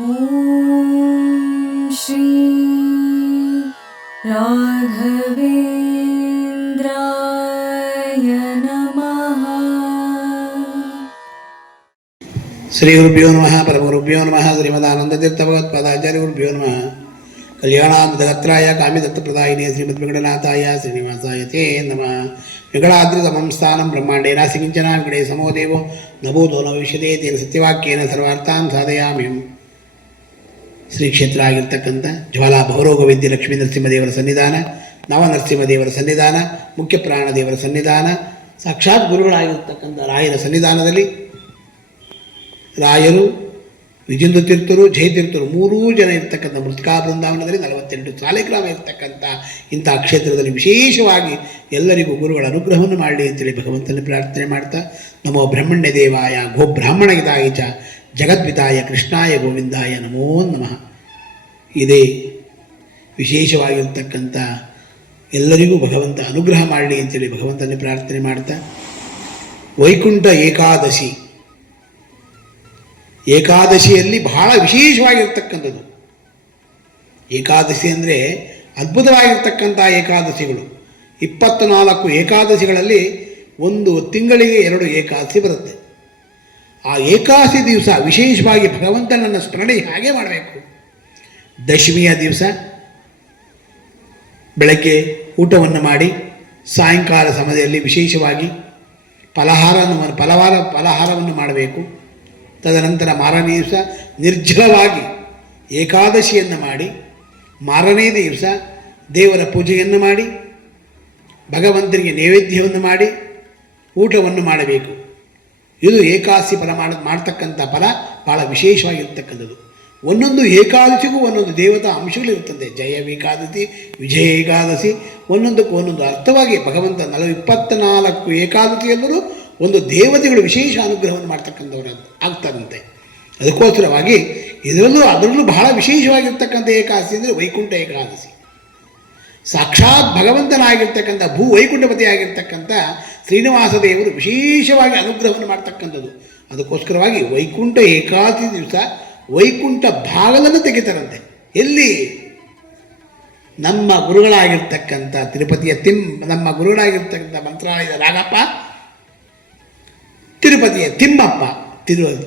ಓಂ ಶ್ರೀ ರಾಘವೇಂದ್ರಾಯ ನಮಃ. ಶ್ರೀ ಗುರುಭ್ಯೋ ನಮಃ ಪರಮಗುರುಭ್ಯೋ ನಮಃ. ಶ್ರೀಮದಾನಂದತೀರ್ಥ ಭಗವತ್ಪಾದಾಚಾರ್ಯ ಗುರುಭ್ಯೋ ನಮಃ. ಕಲ್ಯಾಣಾಂತರಾಯ ಕಾಮಿದತ್ತಪ್ರದಾಯಿನೇ ಶ್ರೀಮದ್ ವೆಂಕಟನಾಥಾಯ ಶ್ರೀನಿವಾಸಾಯ ತೇ ನಮಃ. ವೆಂಕಟಾದ್ರಿತಮಂ ಸ್ಥಾನಂ ಬ್ರಹ್ಮಾಂಡೇ ನಾಸ್ತಿ ಕಿಂಚನ ವೆಂಕಟೇ ಸಮೋ ದೇವೋ ನಭೂತೋ ನ ಭವಿಷ್ಯತೆ ತೇನ ಸತ್ಯವಾಕ್ಯೇನ ಸರ್ವಾರ್ಥಾನ್ ಸಾಧಯಾಮ್ಯಹಂ. ಶ್ರೀ ಕ್ಷೇತ್ರ ಆಗಿರ್ತಕ್ಕಂಥ ಜ್ವಾಲಾ ಬಹುರೋಗ ವೈದ್ಯ ಲಕ್ಷ್ಮೀ ನರಸಿಂಹದೇವರ ಸನ್ನಿಧಾನ, ನವನರಸಿಂಹದೇವರ ಸನ್ನಿಧಾನ, ಮುಖ್ಯ ಪ್ರಾಣದೇವರ ಸನ್ನಿಧಾನ, ಸಾಕ್ಷಾತ್ ಗುರುಗಳಾಗಿರ್ತಕ್ಕಂಥ ರಾಯರ ಸನ್ನಿಧಾನದಲ್ಲಿ ರಾಯರು, ವಿಜೇಂದ್ರ ತೀರ್ಥರು, ಜಯತೀರ್ಥರು ಮೂರೂ ಜನ ಇರ್ತಕ್ಕಂಥ ಮೃತ್ಕಾ ಬೃಂದಾವನದಲ್ಲಿ 48 ಸಾಲಿಗ್ರಾಮ ಇರ್ತಕ್ಕಂಥ ಇಂಥ ಕ್ಷೇತ್ರದಲ್ಲಿ ವಿಶೇಷವಾಗಿ ಎಲ್ಲರಿಗೂ ಗುರುಗಳ ಅನುಗ್ರಹವನ್ನು ಮಾಡಲಿ ಅಂತೇಳಿ ಭಗವಂತನ ಪ್ರಾರ್ಥನೆ ಮಾಡ್ತಾ, ನಮೋ ಬ್ರಹ್ಮಣ್ಯ ದೇವಾಯ ಗೋ ಬ್ರಾಹ್ಮಣಗಿತಾಯ ಚ ಜಗದ್ವಿತಾಯ ಕೃಷ್ಣಾಯ ಗೋವಿಂದಾಯ ನಮೋ ನಮಃ. ಇದೇ ವಿಶೇಷವಾಗಿರ್ತಕ್ಕಂಥ ಎಲ್ಲರಿಗೂ ಭಗವಂತ ಅನುಗ್ರಹ ಮಾಡಲಿ ಅಂತೇಳಿ ಭಗವಂತನ ಪ್ರಾರ್ಥನೆ ಮಾಡ್ತಾ, ವೈಕುಂಠ ಏಕಾದಶಿ, ಏಕಾದಶಿಯಲ್ಲಿ ಬಹಳ ವಿಶೇಷವಾಗಿರ್ತಕ್ಕಂಥದ್ದು. ಏಕಾದಶಿ ಅಂದರೆ ಅದ್ಭುತವಾಗಿರ್ತಕ್ಕಂಥ ಏಕಾದಶಿಗಳು. 24 ಏಕಾದಶಿಗಳಲ್ಲಿ ಒಂದು ತಿಂಗಳಿಗೆ 2 ಏಕಾದಶಿ ಬರುತ್ತೆ. ಆ ಏಕಾದಶಿ ದಿವಸ ವಿಶೇಷವಾಗಿ ಭಗವಂತನನ್ನು ಸ್ಮರಣೆ ಹಾಗೆ ಮಾಡಬೇಕು. ದಶಮಿಯ ದಿವಸ ಬೆಳಗ್ಗೆ ಊಟವನ್ನು ಮಾಡಿ ಸಾಯಂಕಾಲ ಸಮಯದಲ್ಲಿ ವಿಶೇಷವಾಗಿ ಫಲಹಾರವನ್ನು ಮಾಡಬೇಕು. ತದನಂತರ ಮಾರನೇ ದಿವಸ ನಿರ್ಜಲವಾಗಿ ಏಕಾದಶಿಯನ್ನು ಮಾಡಿ ಮಾರನೇ ದಿವಸ ದೇವರ ಪೂಜೆಯನ್ನು ಮಾಡಿ ಭಗವಂತನಿಗೆ ನೈವೇದ್ಯವನ್ನು ಮಾಡಿ ಊಟವನ್ನು ಮಾಡಬೇಕು. ಇದು ಏಕಾದಶಿ ಫಲ ಮಾಡ್ತಕ್ಕಂಥ ಫಲ ಭಾಳ ವಿಶೇಷವಾಗಿರ್ತಕ್ಕಂಥದ್ದು. ಒಂದೊಂದು ಏಕಾದಶಿಗೂ ಒಂದೊಂದು ದೇವತಾ ಅಂಶಗಳಿರುತ್ತದೆ. ಜಯ ಏಕಾದಶಿ, ವಿಜಯ ಏಕಾದಶಿ, ಒಂದೊಂದಕ್ಕೂ ಒಂದೊಂದು ಅರ್ಥವಾಗಿ ಭಗವಂತ 24 ಏಕಾದಶಿಯಲ್ಲೂ ಒಂದು ದೇವತೆಗಳು ವಿಶೇಷ ಅನುಗ್ರಹವನ್ನು ಮಾಡ್ತಕ್ಕಂಥವ್ರು ಆಗ್ತಾರಂತೆ. ಅದಕ್ಕೋಸ್ಕರವಾಗಿ ಅದರಲ್ಲೂ ಬಹಳ ವಿಶೇಷವಾಗಿರ್ತಕ್ಕಂಥ ಏಕಾದಶಿ ಅಂದರೆ ವೈಕುಂಠ ಏಕಾದಶಿ. ಸಾಕ್ಷಾತ್ ಭಗವಂತನಾಗಿರ್ತಕ್ಕಂಥ ವೈಕುಂಠಪತಿ ಆಗಿರ್ತಕ್ಕಂಥ ಶ್ರೀನಿವಾಸ ದೇವರು ವಿಶೇಷವಾಗಿ ಅನುಗ್ರಹವನ್ನು ಮಾಡ್ತಕ್ಕಂಥದ್ದು. ಅದಕ್ಕೋಸ್ಕರವಾಗಿ ವೈಕುಂಠ ಏಕಾದಶಿ ದಿವಸ ವೈಕುಂಠ ಭಾಗವನ್ನು ತೆಗಿತಾರಂತೆ. ಎಲ್ಲಿ? ನಮ್ಮ ಗುರುಗಳಾಗಿರ್ತಕ್ಕಂಥ ತಿರುಪತಿಯ ನಮ್ಮ ಗುರುಗಳಾಗಿರ್ತಕ್ಕಂಥ ಮಂತ್ರಾಲಯದ ರಾಗಪ್ಪ, ತಿರುಪತಿಯ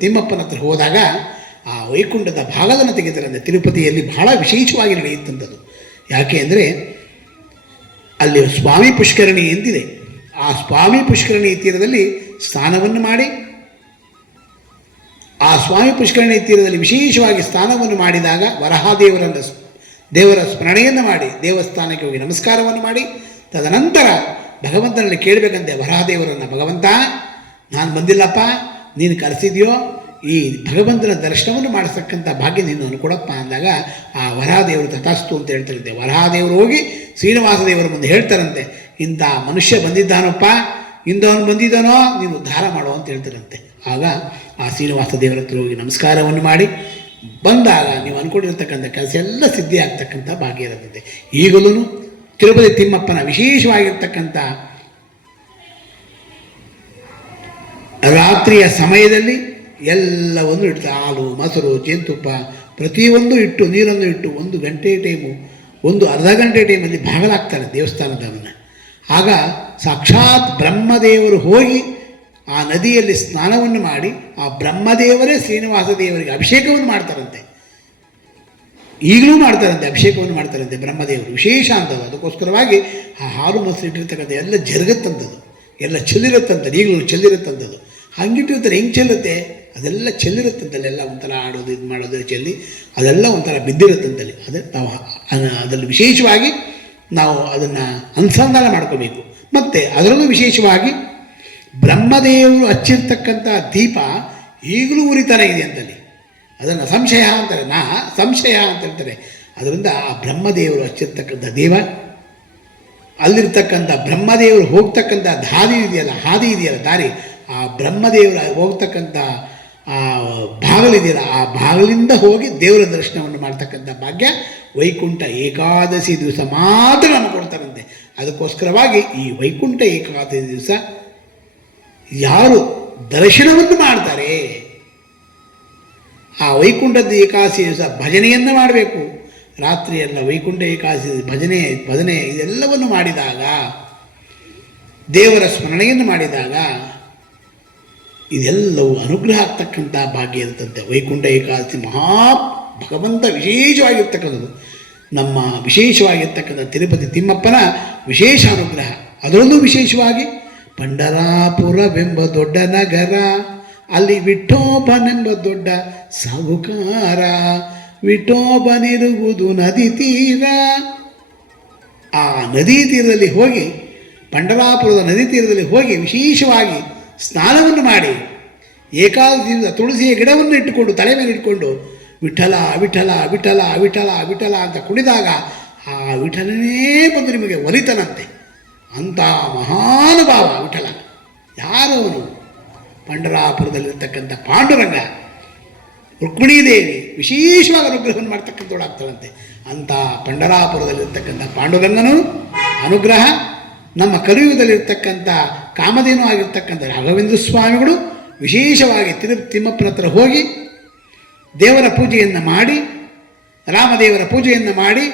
ತಿಮ್ಮಪ್ಪನ ಹತ್ರ ಹೋದಾಗ ಆ ವೈಕುಂಠದ ಭಾಗವನ್ನು ತೆಗಿತಾರಂತೆ. ತಿರುಪತಿಯಲ್ಲಿ ಬಹಳ ವಿಶೇಷವಾಗಿ ನಡೆಯುತ್ತಂಥದ್ದು. ಯಾಕೆ ಅಂದರೆ ಅಲ್ಲಿ ಸ್ವಾಮಿ ಪುಷ್ಕರಣಿ ಎಂದಿದೆ. ಆ ಸ್ವಾಮಿ ಪುಷ್ಕರಣಿ ತೀರದಲ್ಲಿ ಸ್ನಾನವನ್ನು ಮಾಡಿ, ಆ ಸ್ವಾಮಿ ಪುಷ್ಕರಣಿ ತೀರದಲ್ಲಿ ವಿಶೇಷವಾಗಿ ಸ್ನಾನವನ್ನು ಮಾಡಿದಾಗ ದೇವರ ಸ್ಮರಣೆಯನ್ನು ಮಾಡಿ ದೇವಸ್ಥಾನಕ್ಕೆ ಹೋಗಿ ನಮಸ್ಕಾರವನ್ನು ಮಾಡಿ, ತದನಂತರ ಭಗವಂತನಲ್ಲಿ ಕೇಳಬೇಕಂತೆ ವರಹದೇವರನ್ನು, ಭಗವಂತ ನಾನು ಬಂದಿಲ್ಲಪ್ಪ, ನೀನು ಕರೆಸಿದೆಯೋ, ಈ ಭಗವಂತನ ದರ್ಶನವನ್ನು ಮಾಡಿಸ್ತಕ್ಕಂಥ ಭಾಗ್ಯ ನೀನು ಅನ್ಕೊಡಪ್ಪ ಅಂದಾಗ ಆ ವರಹದೇವರು ತಥಾಸ್ತು ಅಂತ ಹೇಳ್ತಾರಂತೆ. ವರಹದೇವರು ಹೋಗಿ ಶ್ರೀನಿವಾಸ ದೇವರ ಮುಂದೆ ಹೇಳ್ತಾರಂತೆ, ಇಂಥ ಮನುಷ್ಯ ಬಂದಿದ್ದಾನಪ್ಪ, ಇಂಥವನು ಬಂದಿದ್ದಾನೋ, ನೀನು ಉದ್ಧಾರ ಮಾಡೋ ಅಂತ ಹೇಳ್ತಾರಂತೆ. ಆಗ ಆ ಶ್ರೀನಿವಾಸ ದೇವರ ಹತ್ರ ಹೋಗಿ ನಮಸ್ಕಾರವನ್ನು ಮಾಡಿ ಬಂದಾಗ ನೀವು ಅಂದ್ಕೊಂಡಿರ್ತಕ್ಕಂಥ ಕೆಲಸ ಎಲ್ಲ ಸಿದ್ಧಿ ಆಗ್ತಕ್ಕಂಥ ಭಾಗ್ಯ ಇರುತ್ತದೆ. ಈಗಲೂ ತಿರುಪತಿ ತಿಮ್ಮಪ್ಪನ ವಿಶೇಷವಾಗಿರ್ತಕ್ಕಂಥ ರಾತ್ರಿಯ ಸಮಯದಲ್ಲಿ ಎಲ್ಲವನ್ನು ಇಡ್ತಾರೆ. ಹಾಲು, ಮೊಸರು, ಜೇನುತುಪ್ಪ ಪ್ರತಿಯೊಂದು ಇಟ್ಟು, ನೀರನ್ನು ಇಟ್ಟು 1 ಗಂಟೆ ಟೈಮು, ಅರ್ಧ ಗಂಟೆ ಟೈಮಲ್ಲಿ ಬಾಗಲಾಗ್ತಾರೆ ದೇವಸ್ಥಾನದವನ್ನ. ಆಗ ಸಾಕ್ಷಾತ್ ಬ್ರಹ್ಮದೇವರು ಹೋಗಿ ಆ ನದಿಯಲ್ಲಿ ಸ್ನಾನವನ್ನು ಮಾಡಿ ಆ ಬ್ರಹ್ಮದೇವರೇ ಶ್ರೀನಿವಾಸ ದೇವರಿಗೆ ಅಭಿಷೇಕವನ್ನು ಮಾಡ್ತಾರಂತೆ. ಈಗಲೂ ಮಾಡ್ತಾರಂತೆ, ಅಭಿಷೇಕವನ್ನು ಮಾಡ್ತಾರಂತೆ ಬ್ರಹ್ಮದೇವರು. ವಿಶೇಷ ಅಂತದ್ದು. ಅದಕ್ಕೋಸ್ಕರವಾಗಿ ಆ ಹಾಲು ಮೊಸರು ಇಟ್ಟಿರ್ತಕ್ಕಂಥ ಎಲ್ಲ ಜರುಗತ್ತಂಥದ್ದು, ಎಲ್ಲ ಚೆಲ್ಲಿರುತ್ತಂಥದ್ದು, ಈಗಲೂ ಚೆಲ್ಲಿರುತ್ತಂಥದ್ದು. ಹಂಗಿಟ್ಟಿರ್ತಾರೆ, ಹೆಂಗೆ ಚೆಲ್ಲುತ್ತೆ? ಅದೆಲ್ಲ ಚೆಲ್ಲಿರುತ್ತಂತಲ್ಲೆಲ್ಲ ಒಂಥರ ಆಡೋದು, ಇದು ಮಾಡೋದು, ಚೆಲ್ಲಿ ಅದೆಲ್ಲ ಒಂಥರ ಬಿದ್ದಿರುತ್ತಂತಲ್ಲಿ. ನಾವು ಅದರಲ್ಲಿ ವಿಶೇಷವಾಗಿ ನಾವು ಅದನ್ನು ಅನುಸಂಧಾನ ಮಾಡ್ಕೋಬೇಕು. ಮತ್ತು ಅದರಲ್ಲೂ ವಿಶೇಷವಾಗಿ ಬ್ರಹ್ಮದೇವರು ಹಚ್ಚಿರ್ತಕ್ಕಂಥ ದೀಪ ಈಗಲೂ ಉರಿತಾನೆ ಇದೆ ಅಂತಲ್ಲಿ. ಅದನ್ನು ಸಂಶಯ ಅಂತಾರೆ, ಸಂಶಯ ಅಂತ ಹೇಳ್ತಾರೆ. ಅದರಿಂದ ಆ ಬ್ರಹ್ಮದೇವರು ಹಚ್ಚಿರ್ತಕ್ಕಂಥ ಅಲ್ಲಿರ್ತಕ್ಕಂಥ ಬ್ರಹ್ಮದೇವರು ಹೋಗ್ತಕ್ಕಂಥ ಹಾದಿ ಇದೆಯಲ್ಲ ದಾರಿ, ಆ ಬ್ರಹ್ಮದೇವರು ಹೋಗ್ತಕ್ಕಂಥ ಆ ಬಾಗಿಲಿದೆಯಲ್ಲ, ಆ ಬಾಗಿಲಿಂದ ಹೋಗಿ ದೇವರ ದರ್ಶನವನ್ನು ಮಾಡ್ತಕ್ಕಂಥ ಭಾಗ್ಯ ವೈಕುಂಠ ಏಕಾದಶಿ ದಿವಸ ಮಾತ್ರ ನಮಗೆ ಕೊಡ್ತಾರಂತೆ. ಅದಕ್ಕೋಸ್ಕರವಾಗಿ ಈ ವೈಕುಂಠ ಏಕಾದಶಿ ದಿವಸ ಯಾರು ದರ್ಶನವನ್ನು ಮಾಡ್ತಾರೆ ಆ ವೈಕುಂಠದ ಏಕಾದಶಿ ದಿವಸ ಭಜನೆಯನ್ನು ಮಾಡಬೇಕು. ರಾತ್ರಿಯೆಲ್ಲ ವೈಕುಂಠ ಏಕಾದಶಿ ಭಜನೆ ಇದೆಲ್ಲವನ್ನು ಮಾಡಿದಾಗ, ದೇವರ ಸ್ಮರಣೆಯನ್ನು ಮಾಡಿದಾಗ ಇದೆಲ್ಲವೂ ಅನುಗ್ರಹ ಆಗ್ತಕ್ಕಂಥ ಭಾಗ್ಯ ಇರುತ್ತಂತೆ. ವೈಕುಂಠ ಏಕಾದಶಿ ಭಗವಂತ ವಿಶೇಷವಾಗಿರ್ತಕ್ಕಂಥದ್ದು. ನಮ್ಮ ವಿಶೇಷವಾಗಿರ್ತಕ್ಕಂಥ ತಿರುಪತಿ ತಿಮ್ಮಪ್ಪನ ವಿಶೇಷ ಅನುಗ್ರಹ. ಅದರಲ್ಲೂ ವಿಶೇಷವಾಗಿ ಪಂಡರಾಪುರವೆಂಬ ದೊಡ್ಡ ನಗರ, ಅಲ್ಲಿ ವಿಠೋಬನೆಂಬ ದೊಡ್ಡ ಸಾಹುಕಾರ, ವಿಠೋಬನಿರುವುದು ನದಿ ತೀರ. ಆ ನದಿ ತೀರದಲ್ಲಿ ಹೋಗಿ, ಪಂಡರಾಪುರದ ನದಿ ತೀರದಲ್ಲಿ ಹೋಗಿ ವಿಶೇಷವಾಗಿ ಸ್ನಾನವನ್ನು ಮಾಡಿ, ಏಕಾದಶಿಯಿಂದ ತುಳಸಿಯ ಗಿಡವನ್ನು ಇಟ್ಟುಕೊಂಡು ತಲೆ ಮೇಲೆ ಇಟ್ಕೊಂಡು ವಿಠಲ ವಿಠಲ ವಿಠಲ ವಿಠಲ ವಿಠಲ ಅಂತ ಕುಣಿದಾಗ ಆ ವಿಠಲನೇ ಬಂದು ನಿಮಗೆ ಒಲಿತನಂತೆ. ಅಂಥ ಮಹಾನುಭಾವ ವಿಠಲ. ಯಾರವನು? ಪಂಡರಾಪುರದಲ್ಲಿರ್ತಕ್ಕಂಥ ಪಾಂಡುರಂಗ, ರುಕ್ಮಿಣೀದೇವಿ ವಿಶೇಷವಾಗಿ ಅನುಗ್ರಹವನ್ನು ಮಾಡ್ತಕ್ಕಂಥವಳಾಗ್ತಾಳಂತೆ. ಅಂಥ ಪಂಡರಾಪುರದಲ್ಲಿರ್ತಕ್ಕಂಥ ಪಾಂಡುರಂಗನು ಅನುಗ್ರಹ, ನಮ್ಮ ಕಲಿಯುಗದಲ್ಲಿರ್ತಕ್ಕಂಥ ಕಾಮಧೇನು ಆಗಿರ್ತಕ್ಕಂಥ ರಾಘವೇಂದ್ರ ಸ್ವಾಮಿಗಳು ವಿಶೇಷವಾಗಿ ತಿಮ್ಮಪ್ಪನ ಹತ್ರ ಹೋಗಿ ದೇವರ ಪೂಜೆಯನ್ನು ಮಾಡಿ, ರಾಮದೇವರ ಪೂಜೆಯನ್ನು ಮಾಡಿ,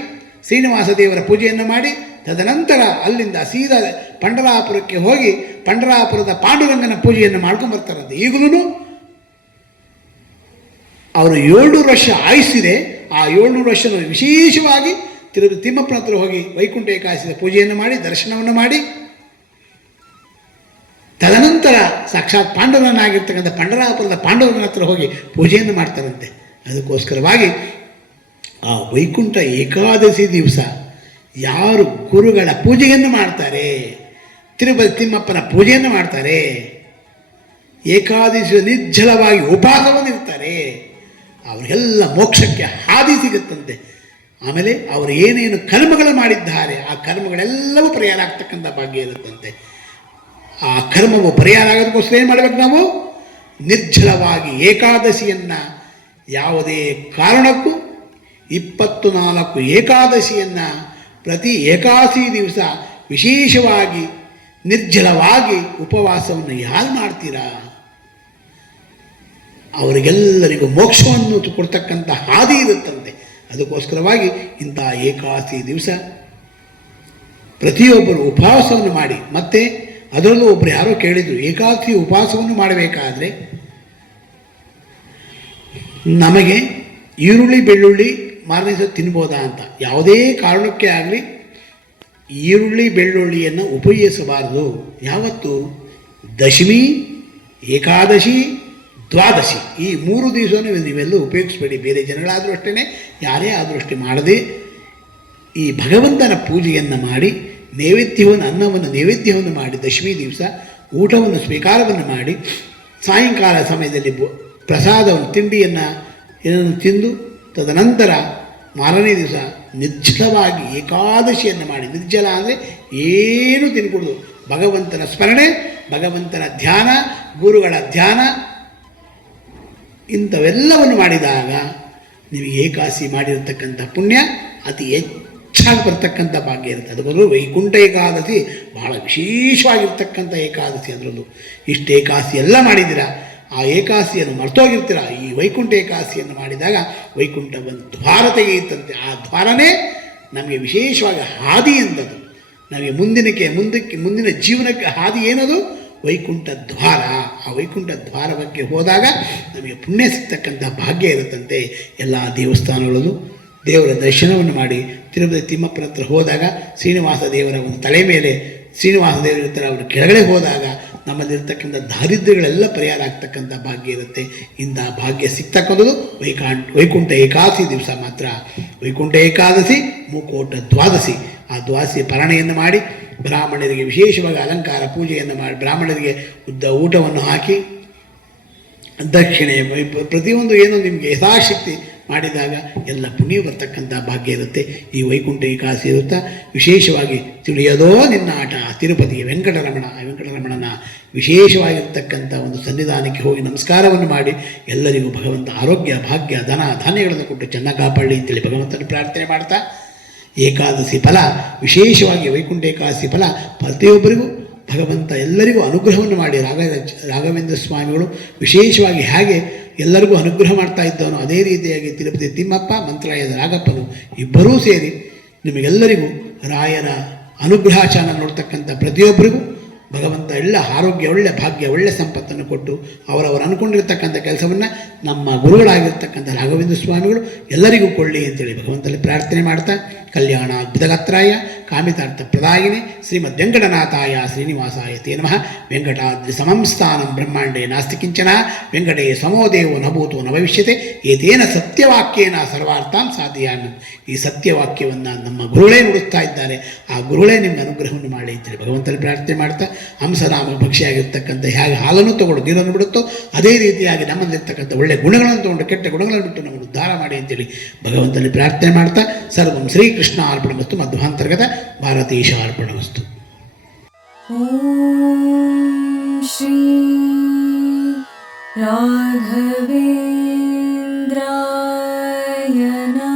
ಶ್ರೀನಿವಾಸ ದೇವರ ಪೂಜೆಯನ್ನು ಮಾಡಿ, ತದನಂತರ ಅಲ್ಲಿಂದ ಸೀದಾ ಪಂಡರಾಪುರಕ್ಕೆ ಹೋಗಿ ಪಂಡರಾಪುರದ ಪಾಂಡುರಂಗನ ಪೂಜೆಯನ್ನು ಮಾಡ್ಕೊಂಡ್ಬರ್ತಾರಂತೆ. ಈಗಲೂ ಅವರು 700 ವರ್ಷ ಆಯುಸ್ಸಿದೆ. ಆ 700 ವರ್ಷ ವಿಶೇಷವಾಗಿ ತಿಮ್ಮಪ್ಪನ ಹತ್ರ ಹೋಗಿ ವೈಕುಂಠ ಏಕಾದಶಿಯ ಪೂಜೆಯನ್ನು ಮಾಡಿ, ದರ್ಶನವನ್ನು ಮಾಡಿ, ತದನಂತರ ಸಾಕ್ಷಾತ್ ಪಾಂಡುರನಾಗಿರ್ತಕ್ಕಂಥ ಪಂಡರಾಪುರದ ಪಾಂಡುರಂಗನ ಹತ್ರ ಹೋಗಿ ಪೂಜೆಯನ್ನು ಮಾಡ್ತಾರಂತೆ. ಅದಕ್ಕೋಸ್ಕರವಾಗಿ ಆ ವೈಕುಂಠ ಏಕಾದಶಿ ದಿವಸ ಯಾರು ಗುರುಗಳ ಪೂಜೆಯನ್ನು ಮಾಡ್ತಾರೆ, ತಿರುಪತಿ ತಿಮ್ಮಪ್ಪನ ಪೂಜೆಯನ್ನು ಮಾಡ್ತಾರೆ, ಏಕಾದಶಿ ನಿರ್ಜಲವಾಗಿ ಉಪವಾಸವನ್ನು ಇರ್ತಾರೆ, ಅವರಿಗೆಲ್ಲ ಮೋಕ್ಷಕ್ಕೆ ಹಾದಿ ಸಿಗುತ್ತಂತೆ. ಆಮೇಲೆ ಅವರು ಏನೇನು ಕರ್ಮಗಳು ಮಾಡಿದ್ದಾರೆ ಆ ಕರ್ಮಗಳೆಲ್ಲವೂ ಪರಿಹಾರ ಆಗ್ತಕ್ಕಂಥ ಭಾಗ್ಯ ಇರುತ್ತಂತೆ. ಆ ಕರ್ಮವು ಪರಿಹಾರ ಆಗೋದಕ್ಕೋಸ್ಕರ ಏನು ಮಾಡಬೇಕು? ನಾವು ನಿರ್ಜಲವಾಗಿ ಏಕಾದಶಿಯನ್ನು ಯಾವುದೇ ಕಾರಣಕ್ಕೂ 24 ಏಕಾದಶಿಯನ್ನು ಪ್ರತಿ ಏಕಾದಶಿ ದಿವಸ ವಿಶೇಷವಾಗಿ ನಿರ್ಜಲವಾಗಿ ಉಪವಾಸವನ್ನು ಯಾರು ಮಾಡ್ತೀರಾ ಅವರಿಗೆಲ್ಲರಿಗೂ ಮೋಕ್ಷವನ್ನು ಕೊಡ್ತಕ್ಕಂಥ ಹಾದಿ ಇರುತ್ತಂತೆ. ಅದಕ್ಕೋಸ್ಕರವಾಗಿ ಇಂಥ ಏಕಾದಶಿ ದಿವಸ ಪ್ರತಿಯೊಬ್ಬರು ಉಪವಾಸವನ್ನು ಮಾಡಿ, ಮತ್ತು ಅದರಲ್ಲೂ ಒಬ್ಬರು ಯಾರೋ ಕೇಳಿದರು, ಏಕಾದಶಿ ಉಪವಾಸವನ್ನು ಮಾಡಬೇಕಾದ್ರೆ ನಮಗೆ ಈರುಳ್ಳಿ ಬೆಳ್ಳುಳ್ಳಿ ಮಾರನೇ ದಿವಸ ತಿನ್ಬೋದಾ ಅಂತ. ಯಾವುದೇ ಕಾರಣಕ್ಕೆ ಆಗಲಿ ಈರುಳ್ಳಿ ಬೆಳ್ಳುಳ್ಳಿಯನ್ನು ಉಪಯೋಗಿಸಬಾರದು. ಯಾವತ್ತು? ದಶಮಿ, ಏಕಾದಶಿ, ದ್ವಾದಶಿ ಈ 3 ದಿವಸವೂ ನೀವೆಲ್ಲೂ ಉಪಯೋಗಿಸಬೇಡಿ. ಬೇರೆ ಜನಗಳಾದರೂ ಅಷ್ಟೇ, ಯಾರೇ ಆದರೂ ಅಷ್ಟೇ ಮಾಡದೆ ಈ ಭಗವಂತನ ಪೂಜೆಯನ್ನು ಮಾಡಿ, ಅನ್ನವನ್ನು ನೈವೇದ್ಯವನ್ನು ಮಾಡಿ, ದಶಮಿ ದಿವಸ ಊಟವನ್ನು ಸ್ವೀಕಾರವನ್ನು ಮಾಡಿ, ಸಾಯಂಕಾಲ ಸಮಯದಲ್ಲಿ ಪ್ರಸಾದವನ್ನು ತಿಂಡಿಯನ್ನು ಏನನ್ನು ತಿಂದು, ತದನಂತರ ಮಾರನೇ ದಿವಸ ನಿರ್ಜಲವಾಗಿ ಏಕಾದಶಿಯನ್ನು ಮಾಡಿ, ನಿರ್ಜಲ ಅಂದರೆ ಏನೂ ತಿನ್ಕೊಡೋದು, ಭಗವಂತನ ಸ್ಮರಣೆ, ಭಗವಂತನ ಧ್ಯಾನ, ಗುರುಗಳ ಧ್ಯಾನ ಇಂಥವೆಲ್ಲವನ್ನು ಮಾಡಿದಾಗ ನಿಮಗೆ ಏಕಾದಶಿ ಮಾಡಿರತಕ್ಕಂಥ ಪುಣ್ಯ ಅತಿ ಹೆಚ್ಚಾಗಿ ಬರ್ತಕ್ಕಂಥ ಭಾಗ್ಯ ಇರುತ್ತೆ. ಅದರಲ್ಲೂ ವೈಕುಂಠ ಏಕಾದಶಿ ಬಹಳ ವಿಶೇಷವಾಗಿರ್ತಕ್ಕಂಥ ಏಕಾದಶಿ. ಅದರಲ್ಲೂ ಇಷ್ಟು ಏಕಾದಶಿ ಎಲ್ಲ ಮಾಡಿದ್ದೀರಾ, ಆ ಏಕಾದಶಿಯನ್ನು ಮರ್ತೋಗಿರ್ತೀರ. ಈ ವೈಕುಂಠ ಏಕಾದಶಿಯನ್ನು ಮಾಡಿದಾಗ ವೈಕುಂಠ ಒಂದು ದ್ವಾರ ತೆಗೆಯುತ್ತಂತೆ. ಆ ದ್ವಾರನೇ ನಮಗೆ ವಿಶೇಷವಾಗಿ ಹಾದಿ ಎಂದದು. ನಮಗೆ ಮುಂದಿನ ಜೀವನಕ್ಕೆ ಹಾದಿ ಏನದು? ವೈಕುಂಠ ದ್ವಾರ. ಆ ವೈಕುಂಠ ದ್ವಾರ ಬಗ್ಗೆ ಹೋದಾಗ ನಮಗೆ ಪುಣ್ಯ ಸಿಗ್ತಕ್ಕಂಥ ಭಾಗ್ಯ ಇರುತ್ತಂತೆ. ಎಲ್ಲ ದೇವಸ್ಥಾನಗಳಲ್ಲೂ ದೇವರ ದರ್ಶನವನ್ನು ಮಾಡಿ, ತಿರುಪತಿ ತಿಮ್ಮಪ್ಪನ ಹತ್ರ ಹೋದಾಗ ಶ್ರೀನಿವಾಸ ದೇವರ ಒಂದು ತಲೆ ಮೇಲೆ ಶ್ರೀನಿವಾಸ ದೇವರ ಹತ್ರ ಅವರು ಕೆಳಗಡೆ ಹೋದಾಗ ನಮ್ಮಲ್ಲಿರ್ತಕ್ಕಂಥ ದಾರಿದ್ರ್ಯಗಳೆಲ್ಲ ಪರಿಹಾರ ಆಗ್ತಕ್ಕಂಥ ಭಾಗ್ಯ ಇರುತ್ತೆ. ಇಂಥ ಭಾಗ್ಯ ಸಿಗ್ತಕ್ಕಂಥದ್ದು ವೈಕುಂಠ ಏಕಾದಶಿ ದಿವಸ ಮಾತ್ರ. ವೈಕುಂಠ ಏಕಾದಶಿ, ಮುಕೋಟ ದ್ವಾದಶಿ. ಆ ದ್ವಾದಶಿ ಪಾರಣೆಯನ್ನು ಮಾಡಿ, ಬ್ರಾಹ್ಮಣರಿಗೆ ವಿಶೇಷವಾಗಿ ಅಲಂಕಾರ ಪೂಜೆಯನ್ನು ಮಾಡಿ, ಬ್ರಾಹ್ಮಣರಿಗೆ ಊಟವನ್ನು ಹಾಕಿ, ದಕ್ಷಿಣೆ ಪ್ರತಿಯೊಂದು ಏನೋ ನಿಮಗೆ ಯಥಾಶಕ್ತಿ ಮಾಡಿದಾಗ ಎಲ್ಲ ಪುಣ್ಯ ಬರ್ತಕ್ಕಂಥ ಭಾಗ್ಯ ಇರುತ್ತೆ. ಈ ವೈಕುಂಠ ಏಕಾದಶಿ ಇರುತ್ತಾ ವಿಶೇಷವಾಗಿ ತಿಳಿಯೋದೋ ನಿನ್ನ ಆಟ. ತಿರುಪತಿಗೆ ವೆಂಕಟರಮಣನ ವಿಶೇಷವಾಗಿರ್ತಕ್ಕಂಥ ಒಂದು ಸನ್ನಿಧಾನಕ್ಕೆ ಹೋಗಿ ನಮಸ್ಕಾರವನ್ನು ಮಾಡಿ, ಎಲ್ಲರಿಗೂ ಭಗವಂತ ಆರೋಗ್ಯ, ಭಾಗ್ಯ, ಧನ, ಧಾನ್ಯಗಳನ್ನು ಕೊಟ್ಟು ಚೆನ್ನಾಗಿ ಕಾಪಾಡಲಿ ಅಂತೇಳಿ ಭಗವಂತನ ಪ್ರಾರ್ಥನೆ ಮಾಡ್ತಾ, ಏಕಾದಶಿ ಫಲ ವಿಶೇಷವಾಗಿ ವೈಕುಂಠ ಏಕಾದಶಿ ಫಲ ಪ್ರತಿಯೊಬ್ಬರಿಗೂ ಭಗವಂತ ಎಲ್ಲರಿಗೂ ಅನುಗ್ರಹವನ್ನು ಮಾಡಿ, ರಾಘವೇಂದ್ರ ಸ್ವಾಮಿಗಳು ವಿಶೇಷವಾಗಿ ಹೇಗೆ ಎಲ್ಲರಿಗೂ ಅನುಗ್ರಹ ಮಾಡ್ತಾ ಇದ್ದವನು. ಅದೇ ರೀತಿಯಾಗಿ ತಿರುಪತಿ ತಿಮ್ಮಪ್ಪ, ಮಂತ್ರಾಲಯದ ರಾಗಪ್ಪನು ಇಬ್ಬರೂ ಸೇರಿ ನಿಮಗೆಲ್ಲರಿಗೂ ರಾಯರ ಅನುಗ್ರಹಾಚಾನ ನೋಡ್ತಕ್ಕಂಥ ಪ್ರತಿಯೊಬ್ಬರಿಗೂ ಭಗವಂತ ಎಲ್ಲ ಆರೋಗ್ಯ, ಒಳ್ಳೆ ಭಾಗ್ಯ, ಒಳ್ಳೆ ಸಂಪತ್ತನ್ನು ಕೊಟ್ಟು ಅವರವರು ಅಂದ್ಕೊಂಡಿರ್ತಕ್ಕಂಥ ಕೆಲಸವನ್ನು ನಮ್ಮ ಗುರುಗಳಾಗಿರ್ತಕ್ಕಂಥ ರಾಘವೇಂದ್ರ ಸ್ವಾಮಿಗಳು ಎಲ್ಲರಿಗೂ ಕೊಳ್ಳಿ ಅಂತೇಳಿ ಭಗವಂತನಲ್ಲಿ ಪ್ರಾರ್ಥನೆ ಮಾಡ್ತಾ, ಕಲ್ಯಾಣ ಅದ್ಭುತಗಾತ್ರಾಯ ಕಾಮಿತಾರ್ಥ ಪ್ರದಾಯಿನಿ ಶ್ರೀಮದ್ ವೆಂಕಟನಾಥಾಯ ಶ್ರೀನಿವಾಸಾಯ ತೇ ನಮಃ. ವೆಂಕಟಾದ್ರಿ ಸಮಂ ಸ್ಥಾನಂ ಬ್ರಹ್ಮಾಂಡೇ ನಾಸ್ತಿ ಕಿಂಚನ ವೆಂಕಟೇ ಸಮೋದೇವೋ ನಭೂತೋ ನ ಭವಿಷ್ಯತೆ ಏತೇನ ಸತ್ಯವಾಕ್ಯೇನ ಸರ್ವಾರ್ಥಾನ್ ಸಾಧಯಾಮಿ. ಈ ಸತ್ಯವಾಕ್ಯವನ್ನು ನಮ್ಮ ಗುರುಗಳೇ ನುಡಿಸ್ತಾ ಇದ್ದಾರೆ. ಆ ಗುರುಗಳೇ ನಿಮ್ಗೆ ಅನುಗ್ರಹವನ್ನು ಮಾಡಿ ಅಂತೇಳಿ ಭಗವಂತನಲ್ಲಿ ಪ್ರಾರ್ಥನೆ ಮಾಡ್ತಾ, ಹಂಸರಾಮ ಭಕ್ಷಿಯಾಗಿರ್ತಕ್ಕಂಥ ಹೇಗೆ ಹಾಲನ್ನು ತಗೊಂಡು ನೀರನ್ನು ಬಿಡುತ್ತೋ ಅದೇ ರೀತಿಯಾಗಿ ನಮ್ಮಲ್ಲಿರ್ತಕ್ಕಂಥ ಒಳ್ಳೆ ಗುಣಗಳನ್ನು ತಗೊಂಡು ಕೆಟ್ಟ ಗುಣಗಳನ್ನು ಬಿಟ್ಟು ನಮ್ಮನ್ನು ಉದ್ಧಾರ ಮಾಡಿ ಅಂತೇಳಿ ಭಗವಂತನಲ್ಲಿ ಪ್ರಾರ್ಥನೆ ಮಾಡ್ತಾ, ಸರ್ವಂ ಶ್ರೀಕೃಷ್ಣ ಅರ್ಪಣಮಸ್ತು. ಮಧ್ವಾಂತರ್ಗತ ಭಾರತೀಶ ಅರ್ಪಣಮಸ್ತು. ಓಂ ಶ್ರೀ ರಾಘವೇಂದ್ರಾಯ ನಮಃ.